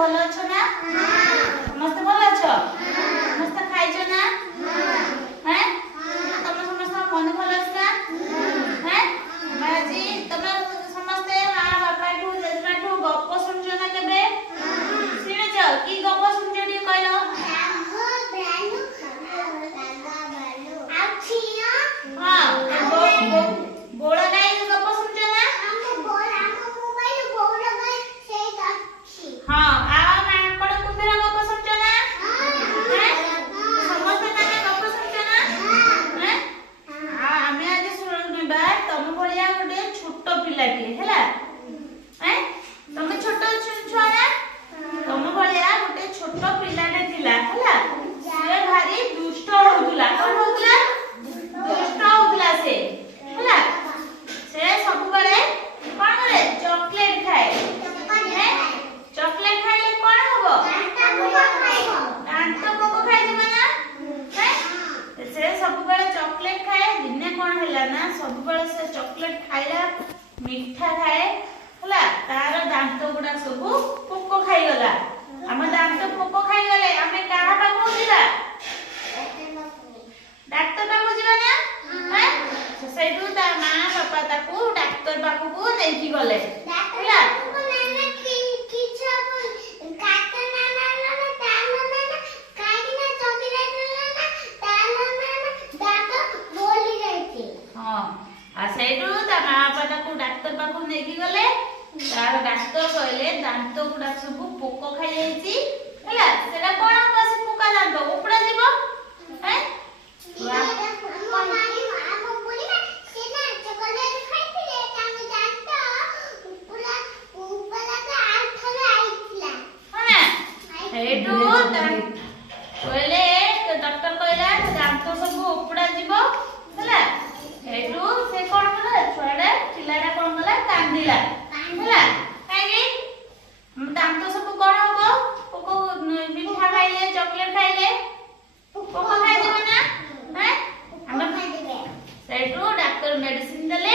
ଭଲ ଅଛ ନା? ସମସ୍ତେ ଭଲ ଅଛ? ସମସ୍ତେ ଖାଇଛ ନା? হ্যাঁ ତମେ ସମସ୍ତଙ୍କ ମନ ଭଲ ଅଛି ନା? হ্যাঁ ଆମେ ଆଜି ତମେ ସମସ୍ତେ ମା ବାପାଠୁ ଜେଜେମାଠୁ ଗପ ଶୁଣିଛ ନା କେବେ? ଶୁଣିଛ? କି ଗପ ଶୁଣିଛ ଟିକେ କହିଲ? ବୋଳ ଗାଈ ଗପ ଶୁଣିଛ ନା? ହଁ ଆଉ ମାଙ୍କଡ କୁମ୍ଭୀର ଗପ ଶୁଣିଛ ନା? ସମସ୍ତେ ତାହେଲେ ଗପ ଶୁଣିଛ ନା? ଆମେ ଆଜି ଶୁଣିବା ତମ ଭଳିଆ ଗୋଟେ ଛୋଟ ପିଲାଟିଏ ହେଲା। ତମେ ଛୋଟ ଛୁଆ ନା? ତମ ଭଳିଆ ଗୋଟେ ଛୋଟ ପିଲାଟେ ଥିଲା ହେଲା। ସେ ଭାରି ଦୁଷ୍ଟ ହଉଥିଲା। କଣ ହଉଥିଲା? ଦୁଷ୍ଟ ହଉଥିଲା ସେ ହେଲା। ସେ ସବୁବେଳେ କଣ କରେ? ଚକଲେଟ ଖାଏ। ଚକଲେଟ ଖାଇଲେ କଣ ହବ? ଦାନ୍ତ ପୋକ ଖାଇଯିବ ନା? ସେ ସବୁବେଳେ ଚକଲେଟ ଖାଏ। ଦିନେ କଣ ହେଲା ନା ସବୁବେଳେ ସେ ଚକଲେଟ ଖାଇଲା, ମିଠା ଖାଏ ହେଲା। ତାର ଦାନ୍ତ ଗୁଡା ସବୁ ପୋକ ଖାଇଗଲା। ଆମ ଦାନ୍ତ ପୋକ ଖାଇଗଲେ ଆମେ କାହା ପାଖକୁ ଯିବା? ଡାକ୍ତର ପାଖକୁ ଯିବା ନା? ସେଇଠୁ ତା ମା ବାପା ତାକୁ ଡାକ୍ତର ପାଖକୁ ନେଇକି ଗଲେ ହେଲା। ସେଇଠୁ ତା ମା ବାପା ତାକୁ ଡାକ୍ତର ପାଖକୁ ନେଇକି ଗଲେ। ତାର ଡାକ୍ତର କହିଲେ ଦାନ୍ତ ଗୁଡା ସବୁ ପୋକ ଖାଇଯାଇଛି ହେଲା। ସେଟା କଣ ହବ? ସେ ପୋକା ଦାନ୍ତ ଉପଡା ଯିବ। ସେଇଠୁ କହିଲେ ଡକ୍ଟର କହିଲା ଦାନ୍ତ ସବୁ ଉପଡା ଯିବ ହେଲା। ସେଇଠୁ ସେ କଣ କଲା? ପିଲାଟା କଣ କଲା? କାନ୍ଦିଲା ହେଲା। କାହିଁକି? ଦାନ୍ତ ସବୁ କଣ ହବ? ପୋକ ମିଠା ଖାଇଲେ, ଚକଲେଟ ଖାଇଲେ ପୋକ ଖାଇଯିବ ନା? ସେଇଠୁ ଡାକ୍ତର ମେଡିସିନ ଦେଲେ,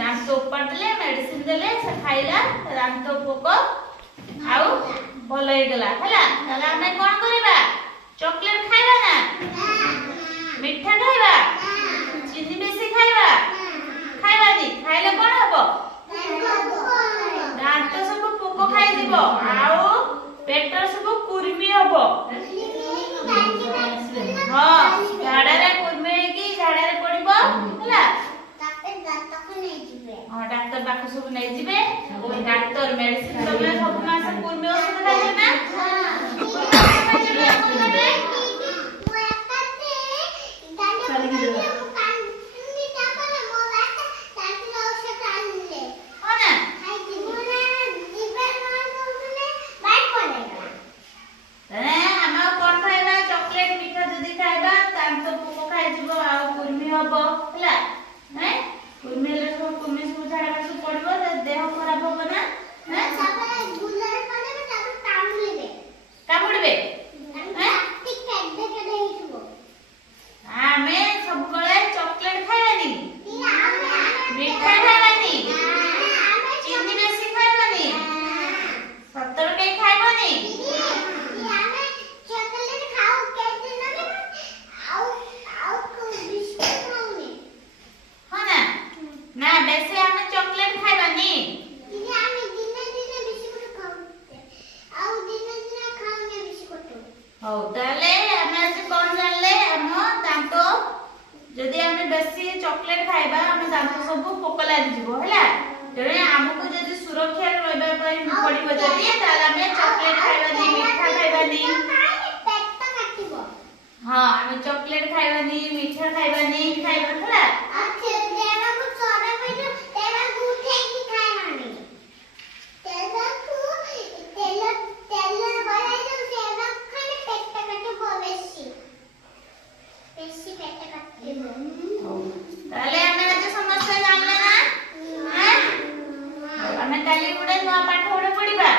ଦାନ୍ତ ଉପାଡ଼ି ଦେଲେ, ମେଡିସିନ ଦେଲେ। ସେ ଖାଇଲା, ଦାନ୍ତ ପୋକ ଆଉ ଭଲ ହେଇଗଲା ହେଲା। ତାହେଲେ ଆମେ କଣ କରିବା? ଚକଲେଟ ଖାଇବା ନା? ମିଠା ଖାଇବା? ଚିନି ବେଶୀ ଖାଇବା? ଖାଇବାନି। ଖାଇଲେ କଣ ହବ? ଦାନ୍ତ ସବୁ ପୋକ ଖାଇଯିବ ଆଉ ପେଟ ସବୁ କୁର୍ମି ହବ। ହଁ ଝାଡାରେ କୁର୍ମି ହେଇକି ଝାଡାରେ ପଡିବ ହେଲା। ହଁ ଡାକ୍ତର ପାଖକୁ ସବୁ ନେଇଯିବେ। ଡାକ୍ତର ମେଡିସିନ ଦେବେ। ସବୁ ମାସ କୁର୍ମି ଔଷଧ ଖାଇବେ ନା? ହବ ହେଲା। କୁର୍ମି ହେଲେ ସବୁ କୁର୍ମି ସବୁ ଝାଡା ସବୁ ପଡିବ, ଦେହ ଖରାପ ହବ ନା? କାମୁଡିବେ। ଆମେ ସବୁବେଳେ ଚକଲେଟ ଖାଇବାନି, ମିଠା ଖାଇବାନି, ଚିନି ବେଶୀ ଖାଇବାନି, ସତରେ କେହି ଖାଇବାନି। ନା ବେଶୀ ଆମେ ଚକଲେଟ ଖାଇବାନି। ହଉ ତାହେଲେ ଆମେ ଆଜି କଣ ଜାଣିଲେ? ଆମ ଦାନ୍ତ ଯଦି ଆମେ ବେଶୀ ଚକଲେଟ ଖାଇବା ଆମ ଦାନ୍ତ ସବୁ ପୋକ ଲାଗିଯିବ ହେଲା। ତେଣୁ ଆମକୁ ଯଦି ସୁରକ୍ଷା ରହିବା ପାଇଁ ପଡିବ ଯଦି ତାହେଲେ ଆମେ ଚକଲେଟ ଖାଇବାନି, ମିଠା ଖାଇବାନି। ହଁ ଆମେ ଚକଲେଟ ଖାଇବାନି, ମିଠା ଖାଇବାନି ହେଲା। ତାହେଲେ ଆମେ ଆଜି ସମସ୍ତେ ଜାଣିଲେ ନା? ଆମେ କାଲି ଗୋଟେ ନୂଆ ପାଠ ପଢିବା।